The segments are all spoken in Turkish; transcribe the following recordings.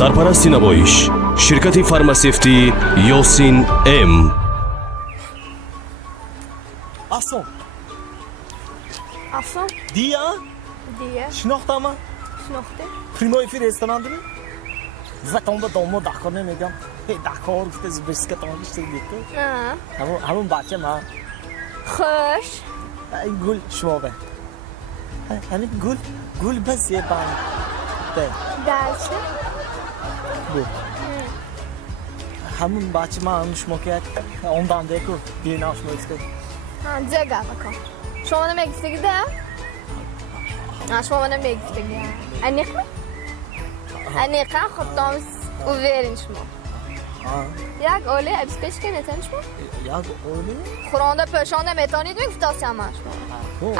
سرپرستی نمایش شرکت فارماسیفتی یاسین ام. Aslan. Aslan Diya. diye Şinoxtama. şnoxte. Primo efi restoranı mı? Zaten bu domo dakika ne mediam. Hey dakika or işte zibirske tamam işte gitti. Ha. Hamon bahçe ma. Xoş. Gül şuma be. Hani gül bas ye ban. De Dərsi. bu. Hamon bahçe ma almış moket. Ondan da eko bir naşma işte. Ha, cega bakalım. شما من مکزیک ده؟ نه شما من مکزیک ده. انیق mi? انیق خب تامس او verin شما. Ha. یک اولی ابس پیش که نتن شما؟ Ya öyle. خورانده پشانده میتونید میگه فتاسی هم شما.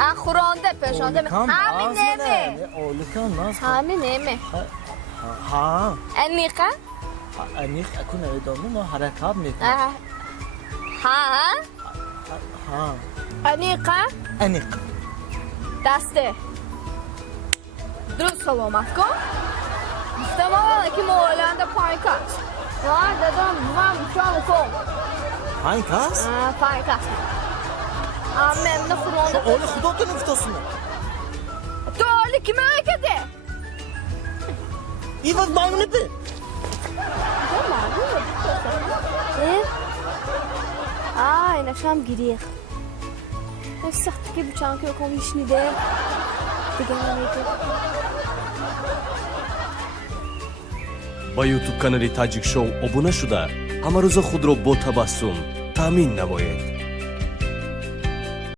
اه خورانده پشانده همین نمی. Olikan nasıl? همین نمی. Ha. انیق؟ Anik akun edamı mı harekat mı? ها؟ Ha. انیق؟ Anik. دسته. درست سلامت کن. گفتم آقا که مولنده پایین کش. نه دادم من شام کن. Hangi kas? پایین کش. ممنون خورانده. Oğlu Xudo nüftosunu. تو حالی که memleketi? İvat bana ne be? Ay نشام گریخ. سخت که بچان که کم میشنیده. دیگه نمیگه. با یوتیوب کانال تاجیک شو ابونه شده همه روز خود رو با تبسم تامین نمایید.